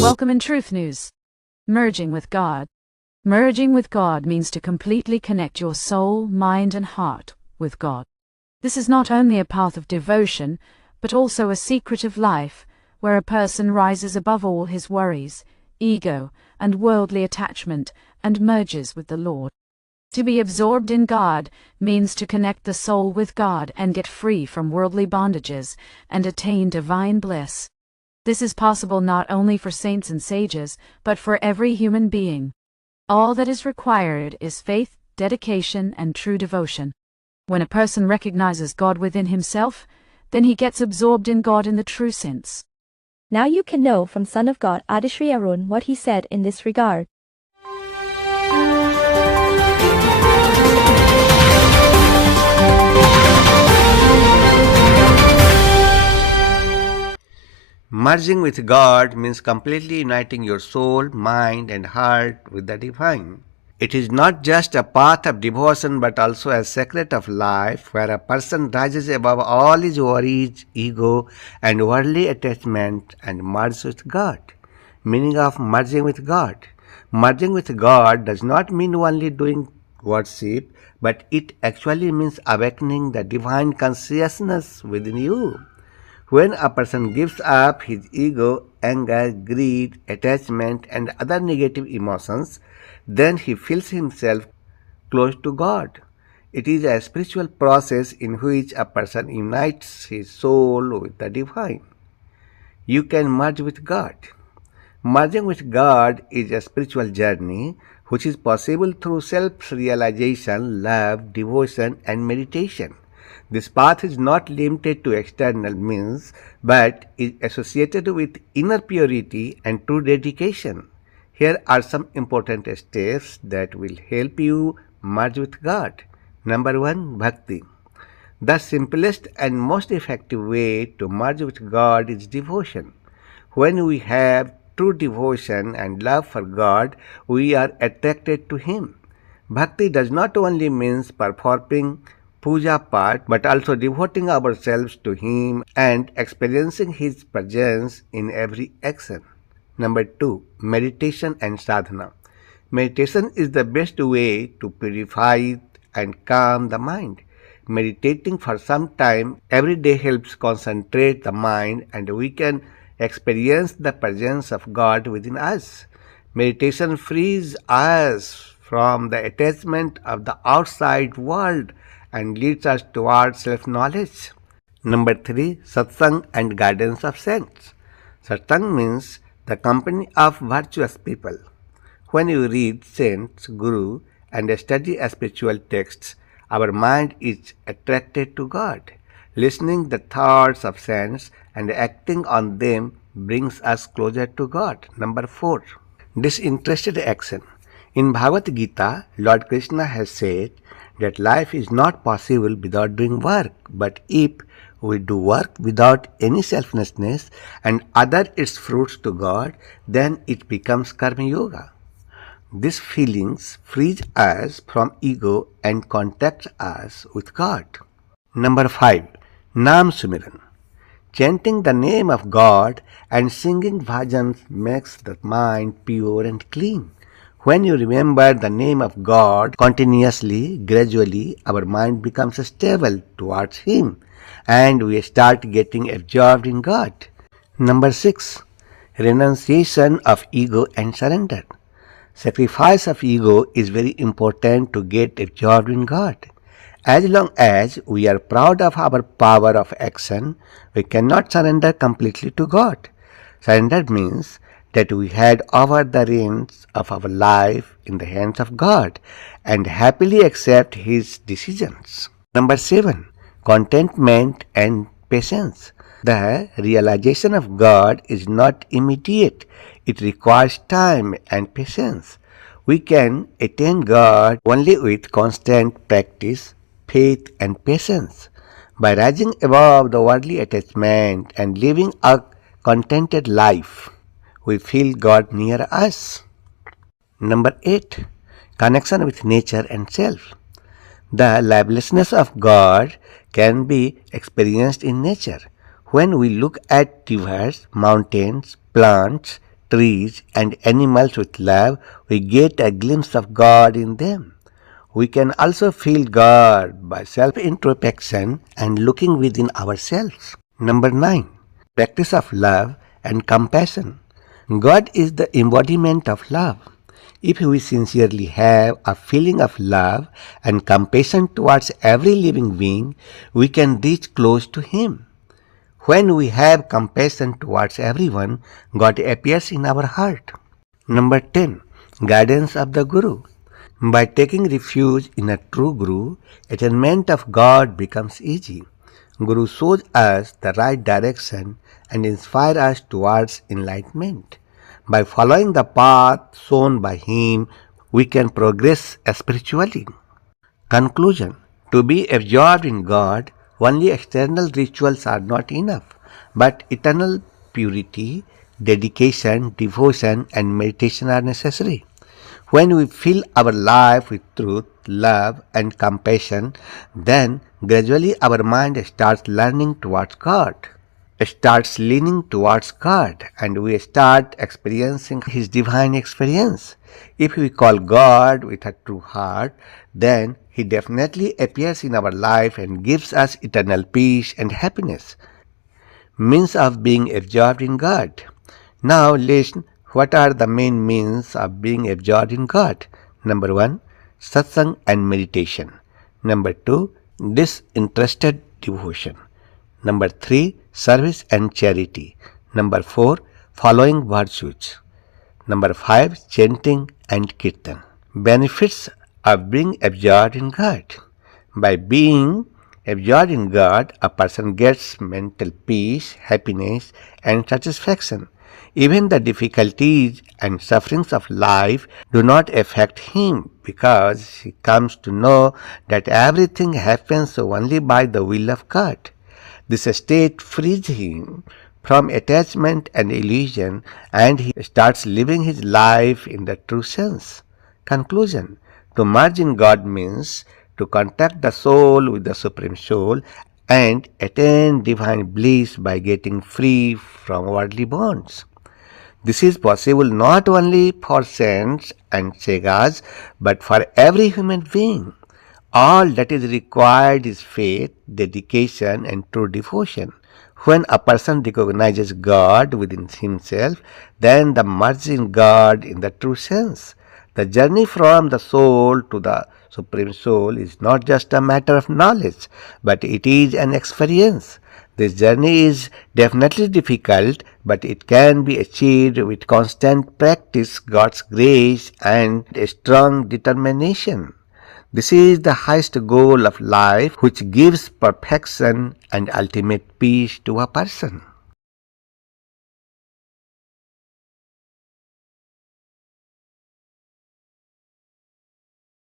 Welcome in Truth News. Merging with God. Merging with God means to completely connect your soul, mind, and heart with God. This is not only a path of devotion, but also a secret of life, where a person rises above all his worries, ego, and worldly attachment, and merges with the Lord. To be absorbed in God means to connect the soul with God and get free from worldly bondages and attain divine bliss. This is possible not only for saints and sages, but for every human being. All that is required is faith, dedication, and true devotion. When a person recognizes God within himself, then he gets absorbed in God in the true sense. Now you can know from Son of God Aadishri Arun what he said in this regard. Merging with God means completely uniting your soul, mind, and heart with the divine. It is not just a path of devotion but also a secret of life where a person rises above all his worries, ego, and worldly attachment and merges with God. Meaning of merging with God. Merging with God does not mean only doing worship, but it actually means awakening the divine consciousness within you. When a person gives up his ego, anger, greed, attachment, and other negative emotions, then he feels himself close to God. It is a spiritual process in which a person unites his soul with the divine. You can merge with God. Merging with God is a spiritual journey which is possible through self-realization, love, devotion, and meditation. This path is not limited to external means but is associated with inner purity and true dedication. Here are some important steps that will help you merge with God. Number 1. Bhakti. The simplest and most effective way to merge with God is devotion. When we have true devotion and love for God, we are attracted to Him. Bhakti does not only mean performing puja part but also devoting ourselves to Him and experiencing His presence in every action. Number 2. Meditation and sadhana. Meditation is the best way to purify and calm the mind. Meditating for some time every day helps concentrate the mind and we can experience the presence of God within us. Meditation frees us from the attachment of the outside world and leads us towards self-knowledge. Number 3. Satsang and guidance of saints. Satsang means the company of virtuous people. When you read saints, guru, and study spiritual texts, our mind is attracted to God. Listening the thoughts of saints and acting on them brings us closer to God. Number 4. Disinterested action. In Bhagavad Gita, Lord Krishna has said that life is not possible without doing work, but if we do work without any selflessness and other its fruits to God, then it becomes Karma Yoga. These feelings frees us from ego and contacts us with God. Number 5. Nam Sumiran. Chanting the name of God and singing bhajans makes the mind pure and clean. When you remember the name of God continuously, gradually our mind becomes stable towards Him and we start getting absorbed in God. Number 6. Renunciation of ego and surrender. Sacrifice of ego is very important to get absorbed in God. As long as we are proud of our power of action, we cannot surrender completely to God. Surrender means that we hand over the reins of our life in the hands of God and happily accept His decisions. Number 7. Contentment and patience. The realization of God is not immediate. It requires time and patience. We can attain God only with constant practice, faith, and patience. By rising above the worldly attachment and living a contented life, we feel God near us. Number 8. connection with nature and self. The livelessness of God can be experienced in nature. When we look at rivers, mountains, plants, trees, and animals with love, we get a glimpse of God in them. We can also feel God by self introspection and looking within ourselves. Number 9. Practice of love and compassion. God is the embodiment of love. If we sincerely have a feeling of love and compassion towards every living being, we can reach close to Him. When we have compassion towards everyone, God appears in our heart. Number 10. Guidance of the Guru. By taking refuge in a true Guru, attainment of God becomes easy. Guru shows us the right direction and inspires us towards enlightenment. By following the path shown by him, we can progress spiritually. Conclusion. To be absorbed in God, only external rituals are not enough, but eternal purity, dedication, devotion, and meditation are necessary. When we fill our life with truth, love, and compassion, then gradually our mind starts learning towards God, starts leaning towards God, and we start experiencing His divine experience. If we call God with a true heart, then He definitely appears in our life and gives us eternal peace and happiness. Means of being absorbed in God. Now listen, what are the main means of being absorbed in God? Number 1, satsang and meditation. Number 2, disinterested devotion. Number 3, service and charity. Number 4, following virtues. Number 5, chanting and kirtan. Benefits of being absorbed in God. By being absorbed in God, a person gets mental peace, happiness, and satisfaction. Even the difficulties and sufferings of life do not affect him because he comes to know that everything happens only by the will of God. This state frees him from attachment and illusion, and he starts living his life in the true sense. Conclusion. To merge in God means to contact the soul with the Supreme Soul and attain divine bliss by getting free from worldly bonds. This is possible not only for saints and sagas, but for every human being. All that is required is faith, dedication, and true devotion. When a person recognizes God within himself, then the merge in God in the true sense. The journey from the soul to the Supreme Soul is not just a matter of knowledge, but it is an experience. This journey is definitely difficult, but it can be achieved with constant practice, God's grace, and a strong determination. This is the highest goal of life, which gives perfection and ultimate peace to a person.